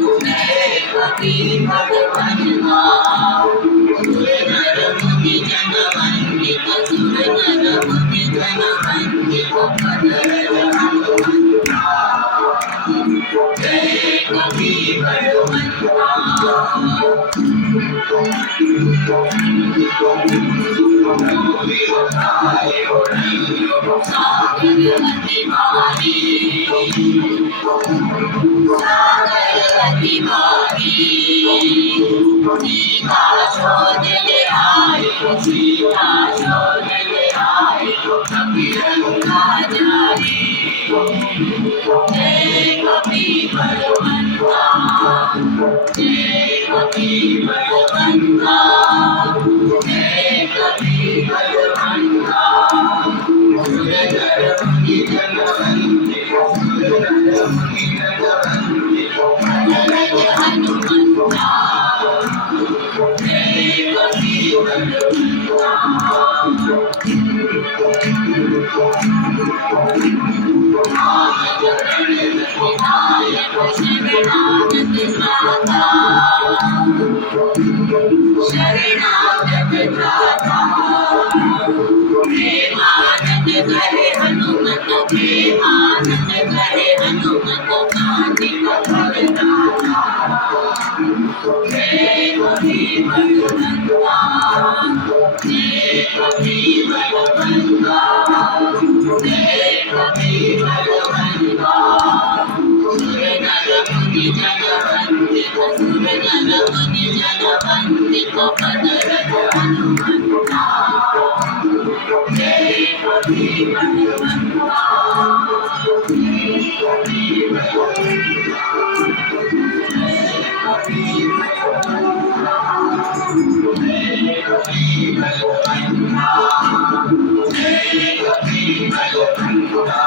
जय कपि बलवन्ता सुरनर मुनि जन वंदित सुरनर मुनि जन वंदित पदर हनुमंता जय कपि बलवन्ता सागर अतिभारी सीता शोध ले आए सीता शोध ले आए कपिलंका जारी जय कपि बलवन्ता जय कपि बलवन्ता जय कपि बलवन्ता सुरनर मुनि जन वंदित सुरनर मुनि जन वंदित पदर हनुमंता जय कपि बलवन्ता विनायक शरणागत त्राता शरणागत त्राता प्रेमानंद करे हनुमत प्रेमानंद करे हनुमत कार्तिक भरदाता जय कपि बलवन्ता जय कपि बलवन्ता जय कपि बलवन्ता सुरनर मुनि जन वंदित सुरनर मुनि जन वंदित पदर हनुमंता जय कपि बलवन्ता जय कपि बलवन्ता जय कपि बलवन्ता जय कपि बलवन्ता जय कपि बलवन्ता